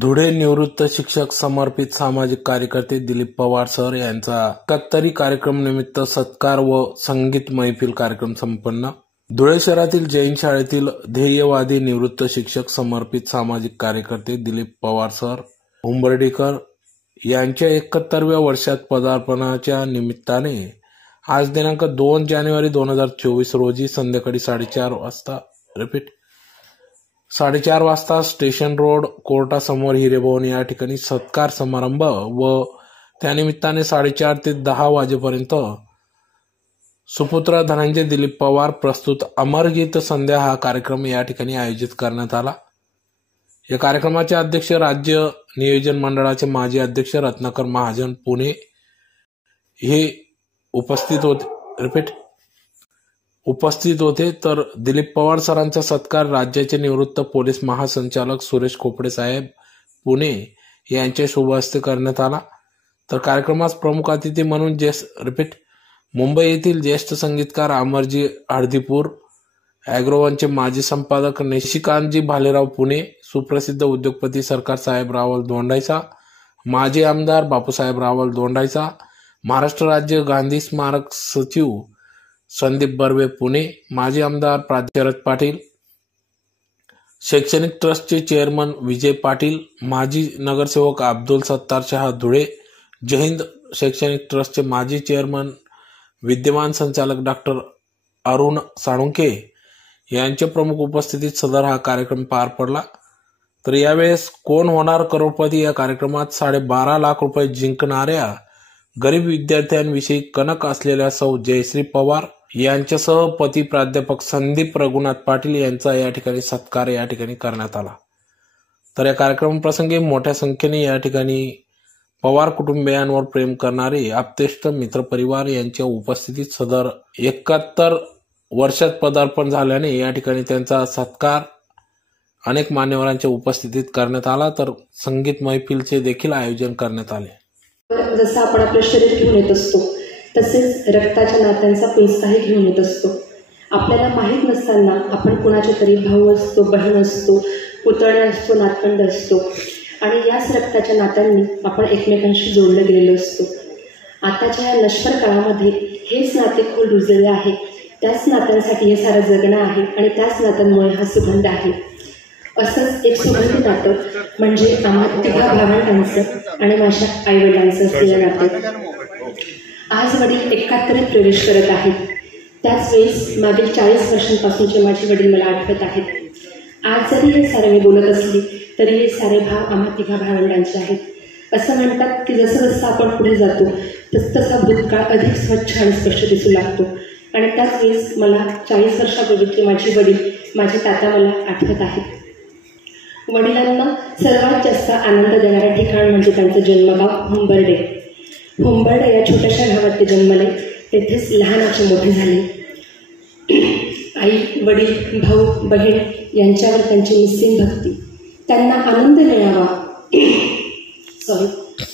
धुळे निवृत्त शिक्षक समर्पित सामाजिक कार्यकर्ते दिलीप पवार सर यांचा एकाहत्तरी कार्यक्रम निमित्त सत्कार व संगीत मैफिल कार्यक्रम संपन्न. धुळे शहरातील जैन शाळेतील ध्येयवादी निवृत्त शिक्षक समर्पित सामाजिक कार्यकर्ते दिलीप पवार सर उंबर्डीकर यांच्या एकाहत्तरव्या वर्षात पदार्पणाच्या निमित्ताने आज दिनांक दोन जानेवारी दोन हजार चोवीस रोजी संध्याकाळी साडेचार वाजता. रिपीट साडेचार वाजता स्टेशन रोड कोर्टासमोर हिरेभवन या ठिकाणी सत्कार समारंभ व त्यानिमित्ताने साडेचार ते दहा वाजेपर्यंत सुपुत्र धनंजय दिलीप पवार प्रस्तुत अमरगीत संध्या हा कार्यक्रम या ठिकाणी आयोजित करण्यात आला. या कार्यक्रमाचे अध्यक्ष राज्य नियोजन मंडळाचे माजी अध्यक्ष रत्नाकर महाजन पुणे हे उपस्थित होते. रिपीट. उपस्थित होते तर दिलीप पवार सरांचा सत्कार राज्याचे निवृत्त पोलीस महासंचालक सुरेश खोपडे साहेब पुणे यांच्या शुभ हस्ते करण्यात आला. तर कार्यक्रमास प्रमुख अतिथी म्हणून ज्येष्ठ रिपीट मुंबई येथील ज्येष्ठ संगीतकार अमरजी हळदीपूर अॅग्रोवनचे माजी संपादक निशिकांतजी भालेराव पुणे सुप्रसिद्ध उद्योगपती सरकार साहेब रावल दोंडायचा माजी आमदार बापूसाहेब रावल दोंडायचा महाराष्ट्र राज्य गांधी स्मारक सचिव संदीप बर्वे पुणे. माजी आमदार प्राध्यारथ पाटील. शैक्षणिक ट्रस्टचे चेअरमन विजय पाटील. माजी नगरसेवक अब्दुल सत्तार शहा धुळे. जहिंद शैक्षणिक ट्रस्टचे माजी चेअरमन विद्यमान संचालक डॉक्टर अरुण साळुंके यांच्या प्रमुख उपस्थितीत सदर हा कार्यक्रम पार पडला. तर यावेळेस कोण होणार करोडपती या कार्यक्रमात साडेबारा लाख रुपये जिंकणाऱ्या गरीब विद्यार्थ्यांविषयी कणक असलेल्या सौ जयश्री पवार यांच्यासह पती प्राध्यापक संदीप रघुनाथ पाटील यांचा या ठिकाणी सत्कार या ठिकाणी करण्यात आला. तर या कार्यक्रमप्रसंगी मोठ्या संख्येने या ठिकाणी पवार कुटुंबियांवर प्रेम करणारे आपतेष्ट मित्रपरिवार यांच्या उपस्थितीत सदर एकाहत्तर वर्षात पदार्पण झाल्याने या ठिकाणी त्यांचा सत्कार अनेक मान्यवरांच्या उपस्थितीत करण्यात आला. तर संगीत मैफिलचे देखील आयोजन करण्यात आले. जसं आपण आपलं शरीर घेऊन येत असतो तसेच रक्ताच्या नात्यांचा पुंस्ताही घेऊन येत असतो. आपल्याला माहीत नसताना आपण कुणाचे तरी भाऊ असतो बहीण असतो पुतळे असतो नातपंड असतो आणि याच रक्ताच्या नात्यांनी आपण एकमेकांशी जोडलं गेलेलो असतो. आताच्या या लष्कर काळामध्ये हेच नाते खोल रुजलेले आहे. त्याच नात्यांसाठी हे सारं जगणं आहे आणि त्याच नात्यांमुळे हा सुगंध आहे. असंच एक सुगंधी नातं म्हणजे आम्हा तिघा भावंडांचं आणि माझ्या आईवडिलांचं असलेलं नातं. आज वडील एकाहत्तरीत प्रवेश करत आहेत. त्याच वेळेस मागील चाळीस वर्षांपासूनचे माझे वडील मला आठवत आहेत. आज जरी हे सारे मी बोलत असले तरी हे सारे भाव आम्हा तिघा भावंडांचे आहेत. असं म्हणतात की जसं जसं आपण पुढे जातो तसतसा भूतकाळ अधिक स्वच्छ आणि स्पष्ट दिसू लागतो. आणि त्याच वेळेस मला चाळीस वर्षापूर्वीचे माझे वडील माझे ताता मला आठवत आहेत. वडिलांना सर्वात जास्त आनंद देणारं ठिकाण म्हणजे त्यांचं जन्मगाव हुंबर्डे. मुंबर्डे या छोट्याशा गावात ते जन्मले. तेथेच लहानाचे मोठे झाले. आई वडील भाऊ बहीण यांच्यावर त्यांची निस्सीम भक्ती. त्यांना आनंद मिळावा. सॉरी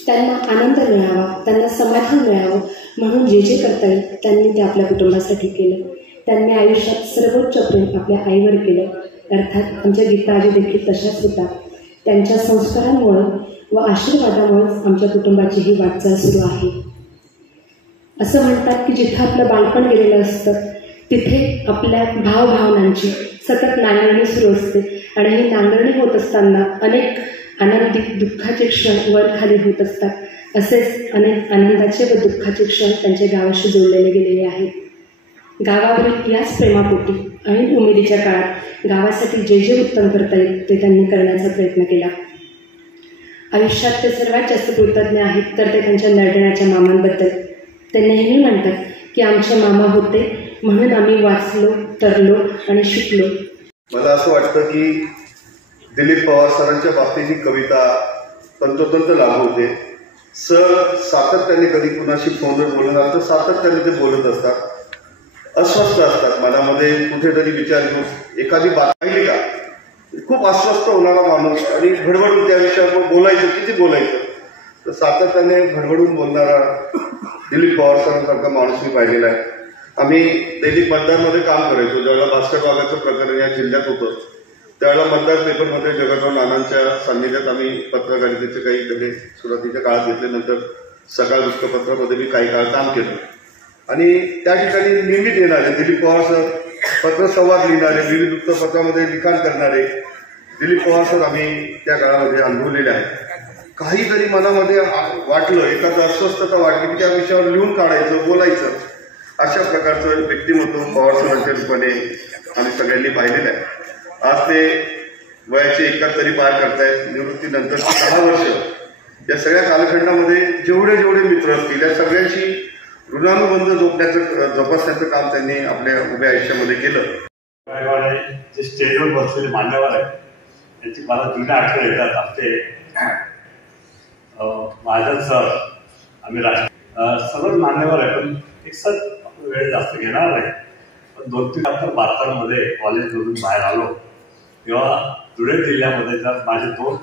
त्यांना आनंद मिळावा. त्यांना समाधान मिळावं म्हणून जे जे करता येईल त्यांनी ते आपल्या कुटुंबासाठी केलं. त्यांनी आयुष्यात सर्वोच्च प्रेम आपल्या आईवर केलं. अर्थात आमच्या गीताजी देखील तशाच होता त्यांच्या संस्कारांमुळं व आशीर्वादामुळेच आमच्या कुटुंबाची ही वाटचाल सुरू आहे. असं म्हणतात की जिथं आपलं बालपण गेलेलं असतं तिथे आपल्या भावभावनांची सतत नांगरणी सुरू असते. आणि ही नांगरणी होत असताना अनेक आनंदी दुःखाचे क्षण वर खाली होत असतात. असेच अनेक आनंदाचे व दुःखाचे क्षण त्यांच्या गावाशी जोडलेले गेलेले आहेत. गावावरील याच प्रेमापोटी आणि उमेदीच्या काळात गावासाठी जे जे उत्तम करता येईल ते त्यांनी करण्याचा प्रयत्न केला. आयुष्यात ते सर्वात जास्त कृतज्ञ आहेत तर ते त्यांच्या लढण्याच्या मामांबद्दल. ते नेहमी म्हणतात की आमचे मामा होते म्हणून आम्ही वाचलो तरलो आणि शिकलो. मला असं वाटतं की दिलीप पवार सरांच्या बाबतीत ही कविता तंतोतंत लागू होते. सर सातत्याने कधी कुणाशी फोनवर बोलणार तर सातत्याने ते बोलत असतात. अस्वस्थ असतात मनामध्ये कुठेतरी विचार घेऊन एखादी बातमी का? खूप अस्वस्थ होणारा माणूस आणि भडभडून त्या विषयावर बोलायचं किती बोलायचं? तर सातत्याने भडभडून बोलणारा दिलीप पवार सरांसारखा माणूस मी पाहिलेला आहे. आम्ही दैनिक मतदारमध्ये काम करायचो. ज्यावेळेला भास्कर प्रकरण या जिल्ह्यात होतं त्यावेळेला मतदार पेपरमध्ये जगतराव नानांच्या सान्निध्यात आम्ही पत्रकारितेचे काही धडे सुरुवातीच्या काळात घेतल्यानंतर सकाळ वृत्तपत्रामध्ये मी काही काळ काम केलं. आणि त्या ठिकाणी नियमित येणारे दिलीप पवार सर पत्रसंवाद लिहिणारे विविध वृत्तपत्रामध्ये लिखाण करणारे दिलीप पवार सर आम्ही त्या काळामध्ये अनुभवलेले आहेत. काहीतरी मनामध्ये आ- वाटलं एखादं अस्वस्थता वाटली की त्या विषयावर लिहून काढायचं बोलायचं. अशा प्रकारचं व्यक्तिमत्व पवार सरांच्या रूपाने आम्ही सगळ्यांनी पाहिलेलं आहे. आज ते वयाचे एकाहत्तरी पार करतायत निवृत्तीनंतर दहा वर्ष. या सगळ्या कालखंडामध्ये जेवढे जेवढे मित्र असतील या सगळ्यांशी ऋणानुबंध जोपण्याचं जोपासण्याचं काम त्यांनी आपल्या उभ्या आयुष्यामध्ये केलं. जे स्टेजवर बसलेले मान्यवर आहे त्याची मला जुन्या आठवण येतात. आमचे अं, सर आम्ही राज अं, मान्यवर आहे पण एक सर वेळ जास्त घेणार नाही. पण दोन तीन नंतर बहात्तरमध्ये कॉलेजमधून बाहेर आलो. तेव्हा धुळे जिल्ह्यामध्ये जर माझे दोन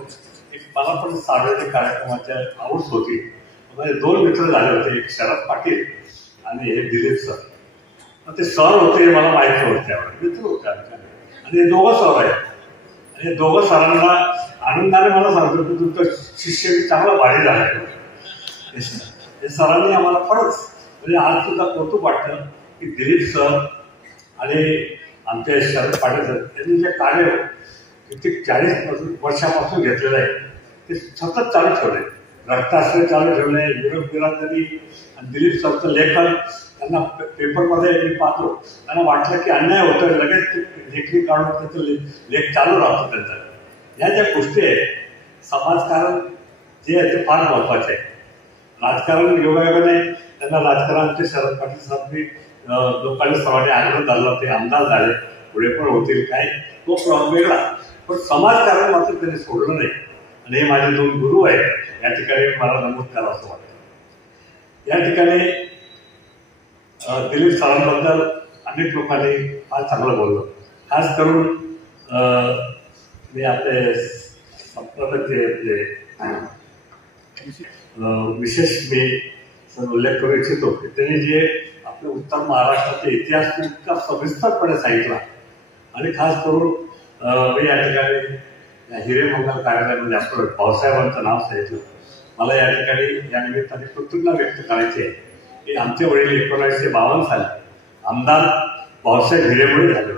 एक मला पण सार्वजनिक कार्यक्रमाच्या आवड होती. माझे दोन मित्र झाले होते एक शरद पाटील आणि हे दिलीप सर. मग ते सर होते हे मला माहिती होते मित्र होते आणि दोघं सर आहेत. आणि हे दोघं सरांना आनंदाने मला सांगतो की तुमचं शिष्य चांगला भारी झाला हे हे सरांनी आम्हाला खरंच म्हणजे आज सुद्धा कौतुक वाटतं की दिलीप सर आणि आमचे शरद पाटील सर यांनी जे कार्य किती चाळीस वर्षापासून घेतलेलं आहे ते सतत चालू ठेवले रक्ताश्रय चालू ठेवले विरोध बिरादरी आणि दिलीप सरचं लेखन त्यांना पेपरमध्ये मी पाहतो. त्यांना वाटलं की अन्याय होतोय लगेच ते लेखणी काढून त्याचं ले- लेख चालू राहतो त्यांचा. ह्या ज्या गोष्टी आहेत समाजकारण जे आहे ते फार महत्त्वाचे आहे. राजकारण योगायोगाने त्यांना राजकारणाचे शरद पाटील साहेबांनी लोकांनी सर्वांनी आग्रह झाला ते आमदार झाले पुढे पण होतील काय तो प्रॉब्लेम वेगळा. पण समाजकारण मात्र त्यांनी सोडलं नाही. आणि हे माझे दोन गुरु आहेत या ठिकाणी मला नमूद करावं असं वाटतं. या ठिकाणी दिलीप सरांबद्दल अनेक लोकांनी फार चांगलं बोललं. खास करून मी आपले संप्रदायचे विशेष मी उल्लेख करू इच्छितो की त्यांनी जे आपल्या उत्तर महाराष्ट्राचा इतिहास इतका सविस्तरपणे सांगितला. आणि खास करून मी या ठिकाणी हिरेमंगल कार्यालयामध्ये आपण भाऊसाहेबांचं नाव सांगितलं मला या ठिकाणी या निमित्ताने कृतज्ञता व्यक्त करायची आहे. की आमचे वडील एकोणीसशे बावन्न साली आमदार भाऊसाहेब हिरेमुळे झाले